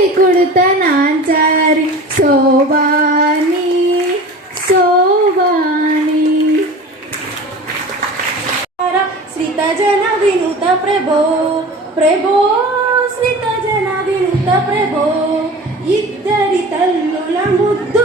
కోటి కుడుత నాంచారి. శోభాని శోభాని శ్రీత జన వినుత ప్రభో ప్రభో శ్రీత జన వినుత ప్రభో ఇద్దరి తల్లుల ముద్దు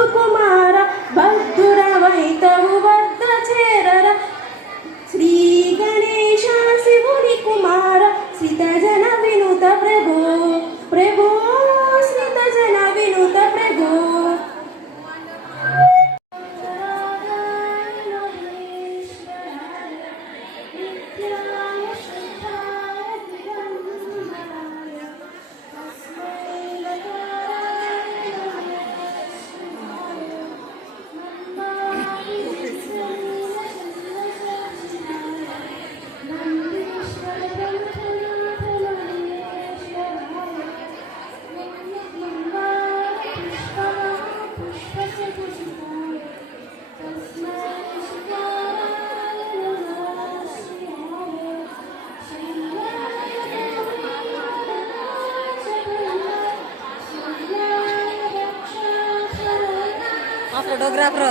फोटोग्राफर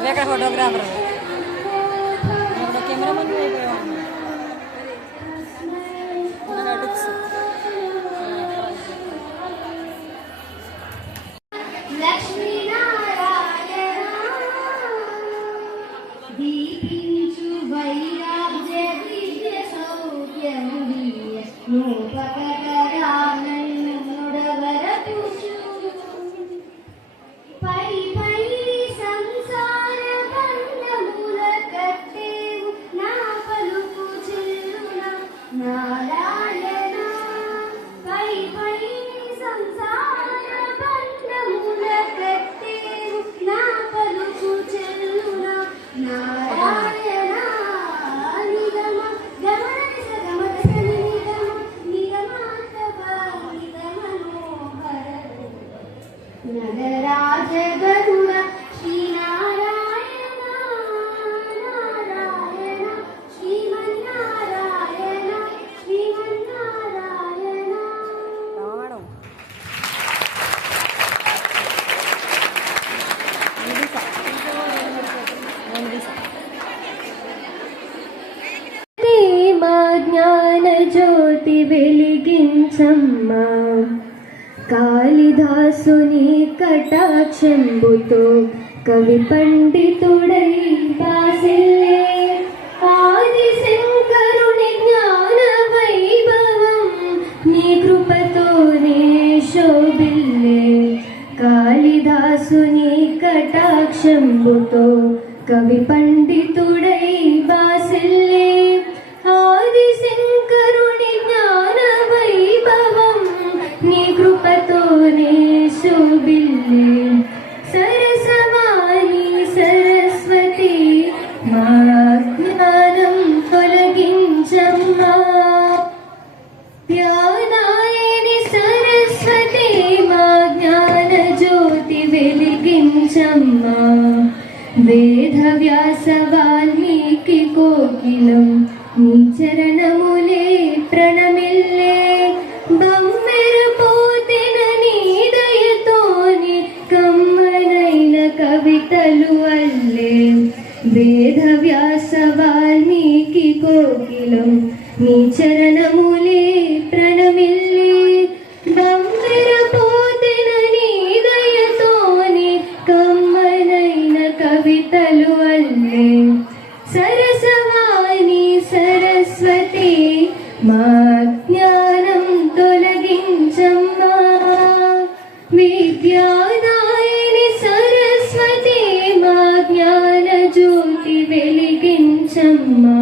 वेगळा फोटोग्राफर कॅमेरामन वेगळं జ్యోతి వెలిగించమ్మా. కాళిదాసుని కటాక్షంబుతో కవి పండితుడై బాసిల్లే ఆది శంకరుని జ్ఞాన వైభవం నీ కృపతోనే శోభిల్లే. కాళిదాసుని కటాక్షంబుతో కవి పండితుడై బాసిల్లే ఆది జ్ఞాన వైభవం నీ కృపతోనే శోభిల్లే సరసవాణి సరస్వతి మా జ్ఞానం తొలగించమ్మా. ధ్యానాయని సరస్వతి మా జ్ఞాన జ్యోతి వెలిగించమ్మా. వేద వ్యాస వాల్మీకి కోకిలం నీ చరణములే ప్రణమిల్లే బమ్మెర పోతెన నీ దయతోని కమ్మనైన కవితలు అల్లే వేద వ్యాస వాల్మీకి కోకిలం నీ చరణములే సరస్వతి మా జ్ఞానం తొలగించమ్మా. విద్యాదాయిని సరస్వతి మా జ్ఞాన జ్యోతి వెలిగించమ్మా.